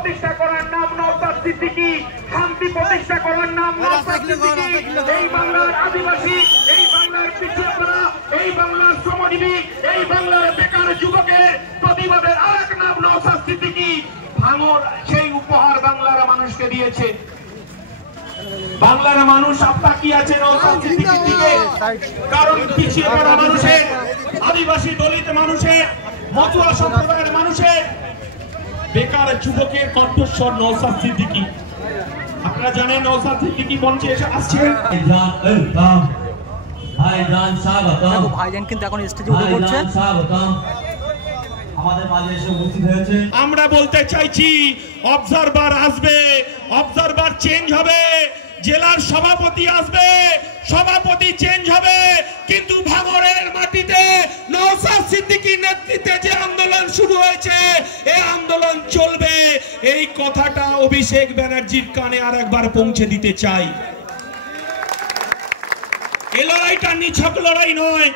প্রতিষ্ঠা করার নাম নওশাদ সিদ্দিকী, শান্তি প্রতিষ্ঠা করার নাম নওশাদ সিদ্দিকী। এই বাংলার আদিবাসী, এই বাংলার পিছিয়ে পড়া, এই বাংলার শ্রমজীবী, এই বাংলার বেকার যুবকের প্রতিবাদের আরেক নাম নওশাদ সিদ্দিকী। ভাঙর সেই উপহার বাংলার মানুষকে দিয়েছে। বাংলার মানুষ আপনার কি আছে নওশাদ সিদ্দিকীর দিকে, কারণ পিছিয়ে পড়া মানুষের, আদিবাসী দলিত মানুষের, মতুয়া সম্প্রদায়ের মানুষের, বেকার যুবকের কণ্ঠস্বর নওশাদ সিদ্দিকী। আপনারা জানেন নওশাদ সিদ্দিকী মঞ্চে এসে আসছেন। ভাইজান কিন্তু এখন স্টেজে উঠে পড়ছে। আমরা বলতে চাইছি অবজারভার আসবে, অবজারভার চেঞ্জ হবে, জেলার সভাপতি আসবে, সভাপতি চেঞ্জ হবে, কিন্তু ভাঙড়ের মাটিতে নওশাদ সিদ্দিকীর নেতৃত্বে যে আন্দোলন শুরু হয়েছে এই আন্দোলন চলবে। এই কথাটা অভিষেক ব্যানার্জির কানে আরেকবার পৌঁছে দিতে চাই। এই লড়াইটা নিছক লড়াই নয়।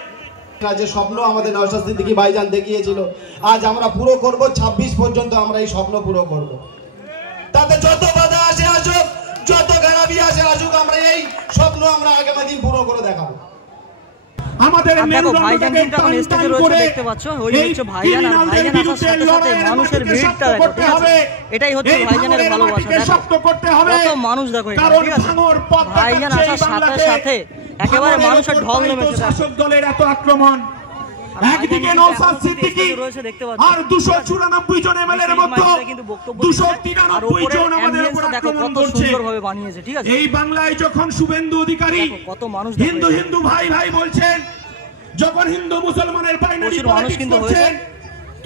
যে স্বপ্ন আমাদের নওশাদ সিদ্দিকী ভাইজান দেখিয়েছিল, আজ আমরা পুরো করব। 26 পর্যন্ত আমরা এই স্বপ্ন পুরো করব। তাতে যত বাধা আসে আসুক, যত গালাবি আসে আসুক, আমরা এই স্বপ্ন আমরা আগামী দিন পুরো করে দেখাবো। আমাদের ভাইজান কিন্তু এখন স্টেজে রয়েছে, দেখতে পাচ্ছ। ওই হচ্ছে ভাইজান, আর ভাইজান আসার সাথে সাথে মানুষের ভিড়টা দেখো, ঠিক আছে? এটাই হচ্ছে ভাইজানের ভালোবাসা। দেখো কত মানুষ, দেখো এখানে, ঠিক আছে? ভাইজান আসার সাথে সাথে একেবারে মানুষের ঢল নেমেছে। শাসক দলের এত আক্রমণ, একদিকে নওশাদ সিদ্দিকী আর 294 জন এমএলএ এর মধ্যে 293 জন আমাদের উপর আক্রমণ করছে। বানিয়েছে, ঠিক আছে? এই বাংলায় যখন শুভেন্দু অধিকারী কত মানুষ হিন্দু হিন্দু ভাই ভাই বলছেন, যখন হিন্দু মুসলমানের বাইনারি পলিটিক্স করছেন,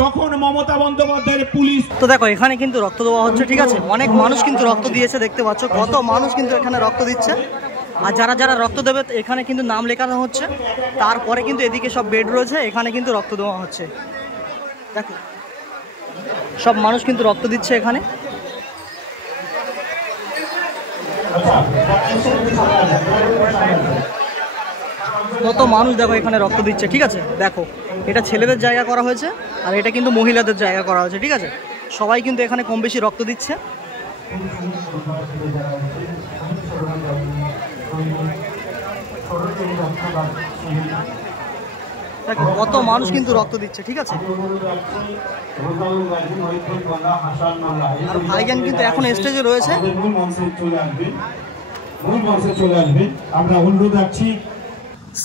তখন মমতা বন্দ্যোপাধ্যায়ের পুলিশ। তো দেখো এখানে কিন্তু রক্ত দেওয়া হচ্ছে, ঠিক আছে? অনেক মানুষ কিন্তু রক্ত দিয়েছে, দেখতে পাচ্ছ কত মানুষ কিন্তু এখানে রক্ত দিচ্ছে। আর যারা যারা রক্ত দেবে এখানে কিন্তু নাম লেখানো হচ্ছে। তারপরে কিন্তু এদিকে সব বেড রয়েছে, এখানে কিন্তু রক্ত দেওয়া হচ্ছে। দেখো সব মানুষ কিন্তু রক্ত দিচ্ছে এখানে। কত মানুষ দেখো এখানে রক্ত দিচ্ছে, ঠিক আছে? দেখো এটা ছেলেদের জায়গা করা হয়েছে, আর এটা কিন্তু মহিলাদের জায়গা করা হয়েছে, ঠিক আছে? সবাই কিন্তু এখানে কম বেশি রক্ত দিচ্ছে। কত মানুষ কিন্তু রক্ত দিচ্ছে, ঠিক আছে? আর ভাইজান কিন্তু এখন স্টেজে রয়েছে। আমরা অনুরোধ রাখছি।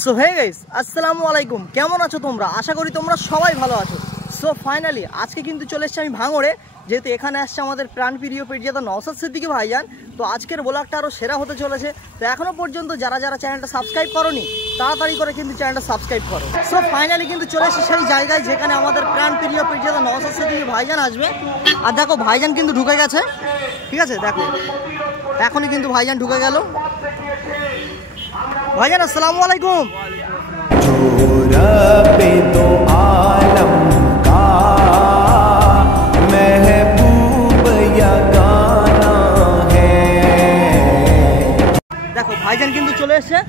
সো হে গাইস, আসসালামু আলাইকুম। কেমন আছো তোমরা? আশা করি তোমরা সবাই ভালো আছো। সো ফাইনালি আজকে কিন্তু চলে এসেছি আমি ভাঙড়ে, যেহেতু এখানে আসছে আমাদের প্রাণপ্রিয় পীরজাদা নওশাদ সিদ্দিকী ভাইজান। তো আজকের ব্লগটা আরও সেরা হতে চলেছে। তো এখনও পর্যন্ত যারা যারা চ্যানেলটা সাবস্ক্রাইব করোনি, তাড়াতাড়ি করে কিন্তু চ্যানেলটা সাবস্ক্রাইব করো। সো ফাইনালি কিন্তু চলে এসেছি সেই জায়গায় যেখানে আমাদের প্রাণপ্রিয় পীরজাদা নওশাদ সিদ্দিকী ভাইজান আসবে। আর দেখো ভাইজান কিন্তু ঢুকে গেছে, ঠিক আছে? দেখো এখনই কিন্তু ভাইজান ঢুকে গেল। ভাইজান আসসালামু আলাইকুম। দেখো ভাইজান কিন্তু চলে এসেছে।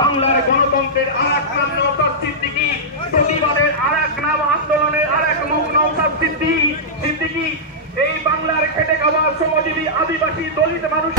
বাংলার গণতন্ত্রের আরেক নাম নওশাদ সিদ্দিকী, প্রতিবাদের আরেক নাম, আন্দোলনের আরেক মুখ নওশাদ সিদ্দিকী। এই বাংলার খেটে খাওয়া শ্রমজীবী আদিবাসী দলিত মানুষ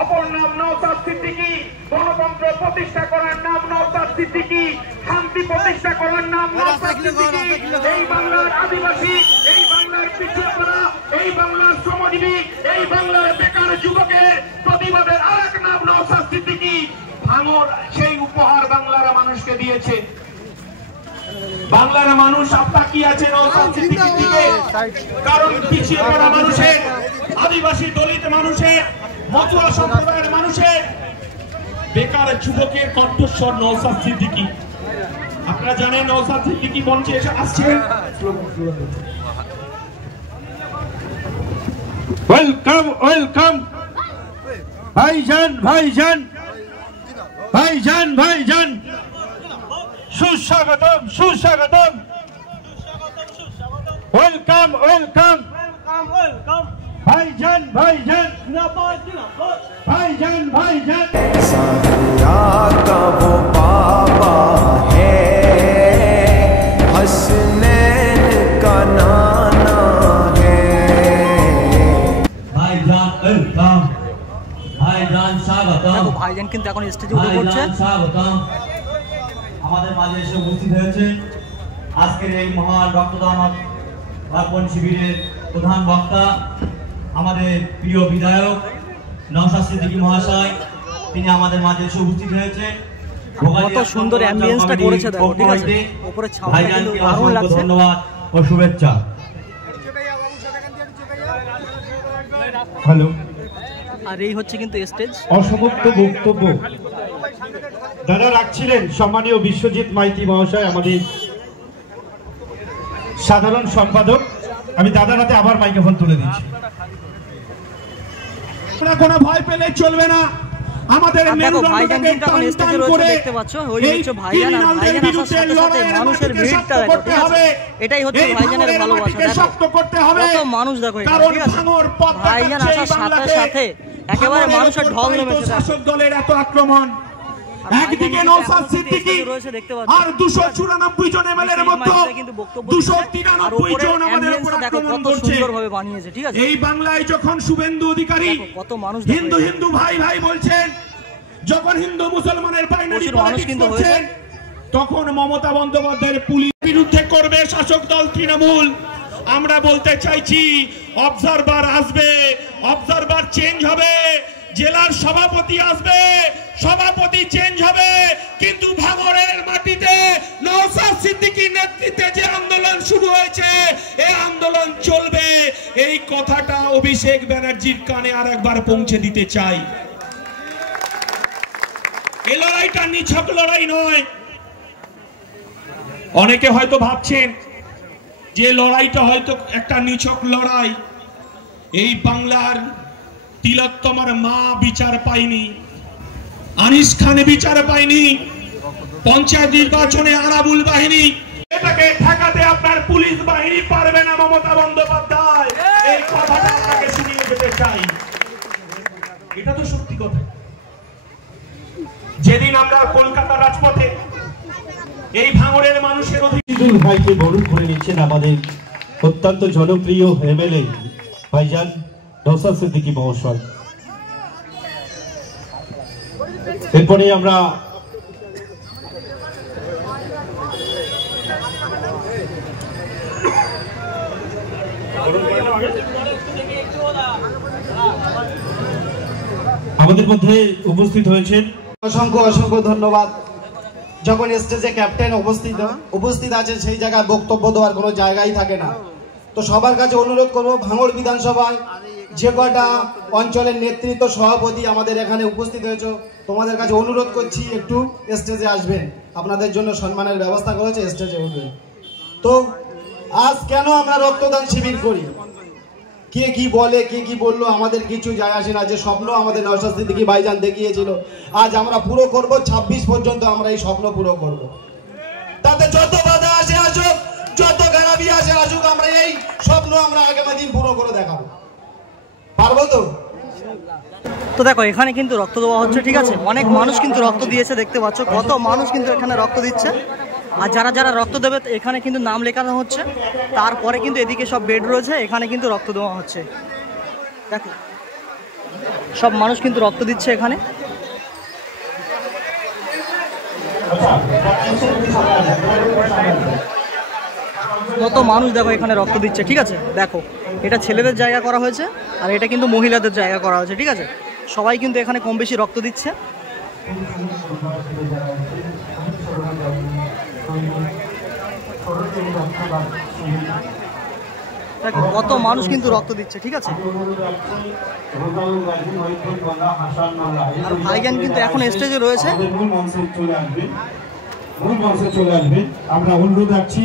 অপর নাম নওশাদ সিদ্দিকী, গণতন্ত্র প্রতিষ্ঠা করার নাম নওশাদ সিদ্দিকী, শান্তি প্রতিষ্ঠা করার নাম নওশাদ সিদ্দিকী। এই বাংলার আদিবাসী, এই বাংলার পিছিয়ে পড়া, এই বাংলার শ্রমজীবী, এই বাংলার বেকার যুবকের প্রতিবাদের আরেক নাম নওশাদ সিদ্দিকী। ভাঙর সেই উপহার বাংলার মানুষকে দিয়েছে। বাংলার মানুষ আপনার কি আছে নওশাদ সিদ্দিকীর দিকে, কারণ পিছিয়ে পড়া মানুষের, আদিবাসী দলিত মানুষের, মতুয়া সম্প্রদায়ের মানুষের, বেকার যুবকের কণ্ঠস্বর নওশাদ সিদ্দিকী। আপনারা জানেন নওশাদ সিদ্দিকী মঞ্চে এসে আসছেন। ওয়েলকাম ওয়েলকাম ভাইজান, ভাইজান, ভাইজান, ভাইজান, সুস্বাগতম, সুস্বাগতম। ওয়েলকাম ওয়েলকাম ভাইজান ভাইজান ভাইজান ভাইজান का वो बाबा है हसनैन का नाना है भाईजान वेलकम भाईजान स्वागतम দেখো ভাইজান কিন্তু এখন স্টেজে উঠে পড়ছে। भाईजान स्वागतम আমাদের মাঝে এসে উপস্থিত হয়েছে আজকের এই মহান রক্তদান অর্পণ শিবিরের প্রধান বক্তা আমাদের প্রিয় বিধায়ক নওশাদ সিদ্দিকী মহাশয়। তিনি আমাদের মাঝে এসে উপস্থিত হয়েছেন। কত সুন্দর অ্যাম্বিয়েন্সটা করেছে দেখো, ঠিক আছে? উপরে ছাউনিটা কিন্তু দারুণ লাগছে। ধন্যবাদ ও শুভেচ্ছা। হ্যালো, আর এই হচ্ছে কিন্তু স্টেজ। অসমাপ্ত বক্তব্য দাদা রাখছিলেন সম্মানীয় বিশ্বজিৎ মাইতি মহাশয়, আমাদের সাধারণ সম্পাদক। আমি দাদার হাতে আবার মাইক্রোফোন তুলে দিচ্ছি। কোনো ভয় পেলে চলবে না। আমাদের দেখো ভাইজান কিন্তু এখন স্টেজে রয়েছে, দেখতে পাচ্ছ। ওই হচ্ছে ভাইজান, আর ভাইজান আসার সাথে সাথে মানুষের ভিড়টা দেখো, ঠিক আছে? এটাই হচ্ছে ভাইজানের ভালোবাসা। দেখো কত মানুষ দেখো এখানে, ঠিক আছে? ভাইজান আসার সাথে সাথে একেবারে মানুষের ঢল নেমেছে। শাসক দলের এত আক্রমণ, একদিকে নওশাদ সিদ্দিকী আর 294 জন এমএলএ এর মধ্যে 293 জন আমাদের উপর আক্রমণ করছে। সুন্দরভাবে বানিয়েছে, ঠিক আছে? এই বাংলায় যখন শুভেন্দু অধিকারী কত মানুষ হিন্দু হিন্দু ভাই ভাই বলছেন, যখন হিন্দু মুসলমানের বাইনারি পলিটিক্স করছেন, তখন মমতা বন্দ্যোপাধ্যায়ের পুলিশ বিরুদ্ধে করবে শাসক দল তৃণমূল। আমরা বলতে চাইছি অবজারভার আসবে, অবজারভার চেঞ্জ হবে, জেলার সভাপতি আসবে, সভাপতি চেঞ্জ হবে, কিন্তু ভাঙড়ের মাটিতে নওশাদ সিদ্দিকীর নেতৃত্বে যে আন্দোলন শুরু হয়েছে, এই আন্দোলন চলবে। এই কথাটা অভিষেক ব্যানার্জির কানে আরেকবার পৌঁছে দিতে চাই। এই লড়াইটা নিছক লড়াই নয়। অনেকে হয়তো ভাবছেন যে লড়াইটা হয়তো একটা নিছক লড়াই। এই বাংলার তিলোত্তমার মা বিচার পায়নি, আনিস খান বিচার পায়নি, পঞ্চায়েত নির্বাচনে আরাবুল বাহিনী, এটাকে ঠেকাতে আপনার পুলিশ বাহিনী পারবে না মমতা বন্দ্যোপাধ্যায়। এই কথাটা আপনাকে শুনিয়ে যেতে চাই। এটা তো সত্যি কথা। যেদিন আমরা কলকাতা রাজপথে এই ভাঙড়ের মানুষের ঈদুল ভাইকে বরণ করে নিচ্ছেন আমাদের অত্যন্ত জনপ্রিয় এমএলএ ভাইজান নওশাদ সিদ্দিকী মহাশয়। এরপরে আমরা আমাদের মধ্যে উপস্থিত হয়েছেন। অসংখ্য অসংখ্য ধন্যবাদ। যখন স্টেজে ক্যাপ্টেন উপস্থিত আছে, সেই জায়গায় বক্তব্য দেওয়ার কোনো জায়গাই থাকে না। তো সবার কাছে অনুরোধ করবো, ভাঙড় বিধানসভায় যে কটা অঞ্চলের নেতৃত্ব সভাপতি আমাদের এখানে উপস্থিত হয়েছে, তোমাদের কাছে অনুরোধ করছি একটু স্টেজে আসবেন। আপনাদের জন্য সম্মানের ব্যবস্থা করেছে, স্টেজে উঠবেন। তো আজ কেন আমরা রক্তদান শিবির করি, কে কি বলে কে কি বললো আমাদের কিছু যায় আসে না। যে স্বপ্ন আমাদের নওশাদ সিদ্দিকী ভাইজান দেখিয়েছিল, আজ আমরা পুরো করব। 26 পর্যন্ত আমরা এই স্বপ্ন পুরো করব। তাতে যত বাধা আসে আসুক, যত গারাবি আসে আসুক, আমরা এই স্বপ্ন আমরা আগামী দিন পুরো করে দেখাবো। পারবো তো? তো দেখো এখানে কিন্তু রক্ত দেওয়া হচ্ছে, ঠিক আছে? অনেক মানুষ কিন্তু রক্ত দিয়েছে, দেখতে পাচ্ছ কত মানুষ কিন্তু এখানে রক্ত দিচ্ছে। আর যারা যারা রক্ত দেবে এখানে কিন্তু নাম লেখানো হচ্ছে। তারপরে কিন্তু এদিকে সব বেড রয়েছে, এখানে কিন্তু রক্ত দেওয়া হচ্ছে। দেখো সব মানুষ কিন্তু রক্ত দিচ্ছে এখানে। কত মানুষ দেখো এখানে রক্ত দিচ্ছে, ঠিক আছে? দেখো এটা ছেলেদের জায়গা করা হয়েছে, আর এটা কিন্তু মহিলাদের জায়গা করা হয়েছে, ঠিক আছে? সবাই কিন্তু এখানে কম বেশি রক্ত দিচ্ছে। দেখো কত মানুষ কিন্তু রক্ত দিচ্ছে, ঠিক আছে? আর ভাইজান কিন্তু এখন স্টেজে রয়েছে। মূল মঞ্চে চলে আসবেন। আমরা অনুরোধ রাখছি